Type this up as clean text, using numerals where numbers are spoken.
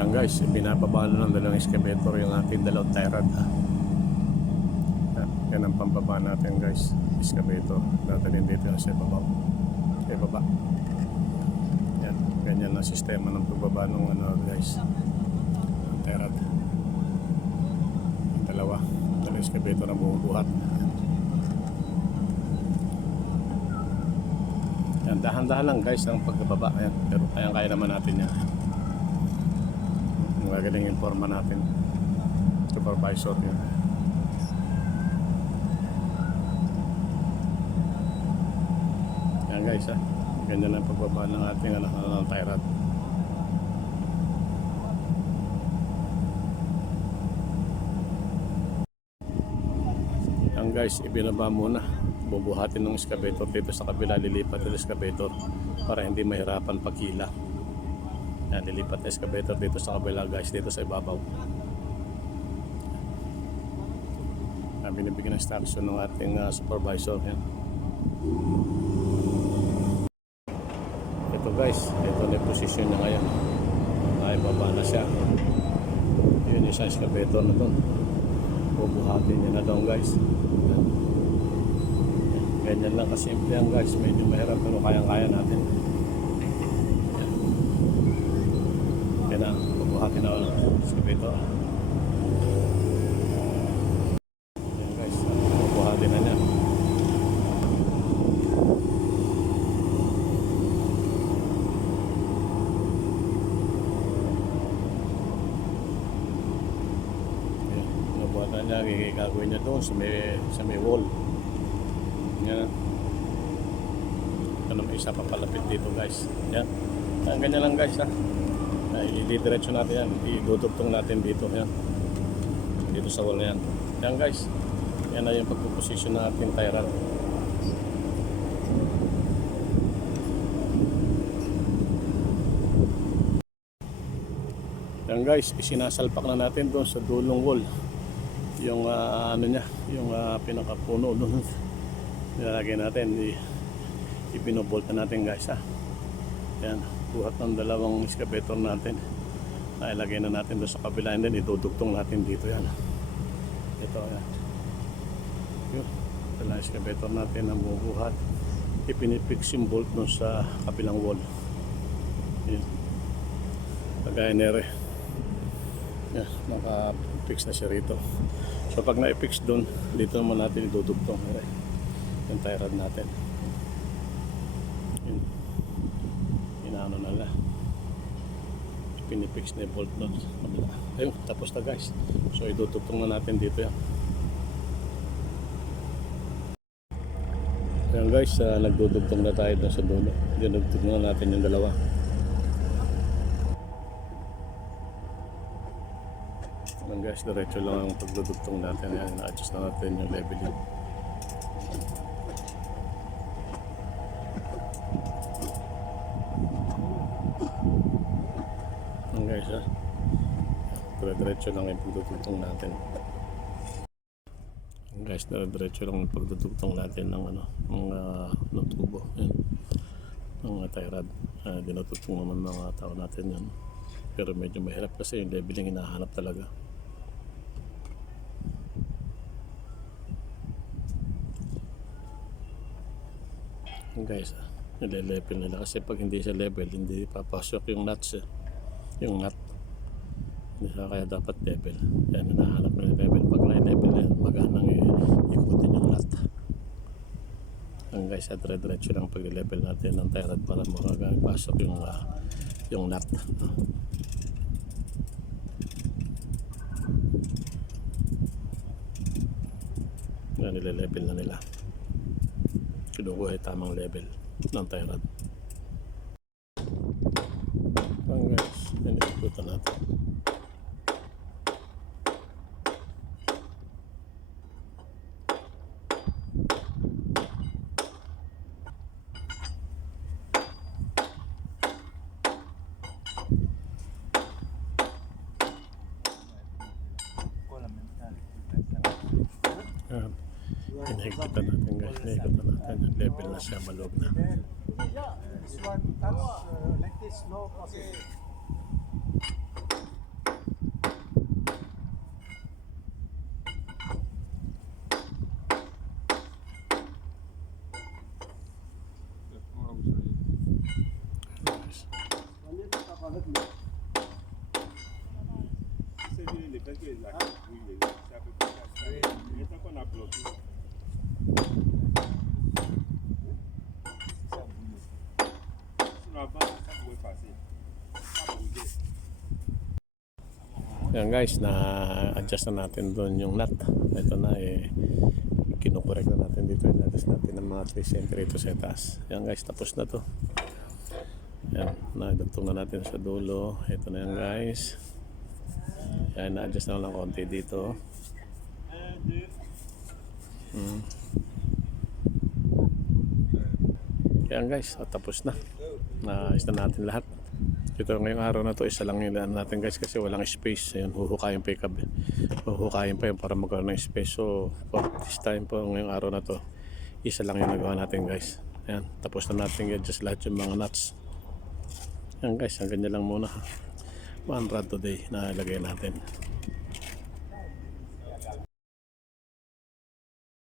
Yan guys, binababa na ng dalawang excavator yung ating dalawang tie rod. Yan ang pambaba natin guys, excavator. Dadalhin dito na sa baba. Sa baba. Yan, ganyan ang sistema ng pagbaba ng ano guys, tie rod. Yung dalawang excavator na bumubuhat. Yan, dahan-dahan lang guys ang pagbaba. Ayan, pero kaya naman natin yan. Magaling yung forma natin, supervisor yun. Yan guys, ganyan ang pagbaba ng ating ng tie rod. Yan guys, ibinaba muna, bubuhatin ng excavator dito sa kabila, lilipat ng excavator para hindi mahirapan pagkila. Yan, lilipat na excavator dito sa kabila guys, dito sa ibabaw. Yan, binibigyan ng instruction ng ating supervisor. Yan. Ito guys, ito na yung position niya ngayon. Ay, baba na siya. Yun yung sa excavator na doon. Bubuhatin niya na doon guys. Yan. Ganyan lang kasimple yan guys, medyo mahirap pero kayang-kaya natin. Yan na, bubuhatin na excavator. Yan guys, bubuhatin na niya. Yan, bubuhatin na niya, gagawin niya doon sa may wall. Yan. Ito naman isa papalapit dito guys. Yan, ganyan lang guys ha. Ilidiretso natin yan, idudugtong natin dito yan, dito sa wall na yan. Yan guys, yan na yung pagpuposisyon ng ating tie rod. Yan guys, isinasalpak na natin doon sa dulong wall yung ano niya, yung pinakapuno doon. Nilalagay natin, ibinobolt na natin guys ha. Yan, buhat ng dalawang excavator natin. Nailagay na natin doon sa kabila and then idudugtong natin dito yan. Ito yan. Yun, ito lang excavator natin ang bubuhat. Ipinipix yung bolt doon sa kabilang wall. Yan. Lagay nere. Yan, nakapix na siya rito. So pag na-fix doon, dito naman natin idudugtong yung tie rod natin. Yun. Inaano na lang, pinipix na yung bolt doon sa kabila. Ayun, tapos na guys. So idutugtong na natin dito yan. Ayan guys, nagdudugtong na tayo doon sa dulo. Dinugtong na natin yung dalawa. Ayan guys, diretso lang ang pagdudugtong natin. Ayan, na-adjust na natin yung leveling. Guys dire-diretso lang yung pagdudugtong natin guys, dire-diretso lang yung pagdudugtong natin ng ng tubo yan, ng tie rod. Dinutugtong naman ng mga tao natin yan, pero medyo mahirap kasi yung leveling hinahanap talaga. Guys, nile-level nila kasi pag hindi siya level, hindi papasok yung nuts yung nut. Kaya dapat level. Yan, hinahanap na yung level. Pag na-level na yan, maganang ikutin yung nut. Ang guys, dire-diretso lang pag-level natin ng tie rod para makapasok yung nut. Yan, nile-level na nila. Kinukuha yung tamang level ng tie rod. Ang guys, ikutan natin. Hinahigpitan natin guys, hinahigpitan natin yung level na siya, malog na. This one, like this, low process. Yan guys, na-adjust na natin doon yung nut. Ito na kinukorek na natin dito. I-adjust natin ng mga 3 cm rito sa taas. Yan guys, tapos na to. Yan, na-dugtong na natin sa dulo. Ito na yan guys. Yan, na-adjust na lang konti dito. Yan guys, tapos na. Na-ayos na natin lahat. Ito ngayong araw na to, isa lang yung natin guys kasi walang space. Ayun, huhukayin pa yung cable. Huhukayin pa yun para magkaroon ng space. So, for this time po ngayong araw na to, isa lang yung nagawa natin guys. Ayan, tapos na natin i-adjust lahat yung mga nuts. Ayan guys, hanggang ganyan lang muna. 1 rod today na ilagay natin.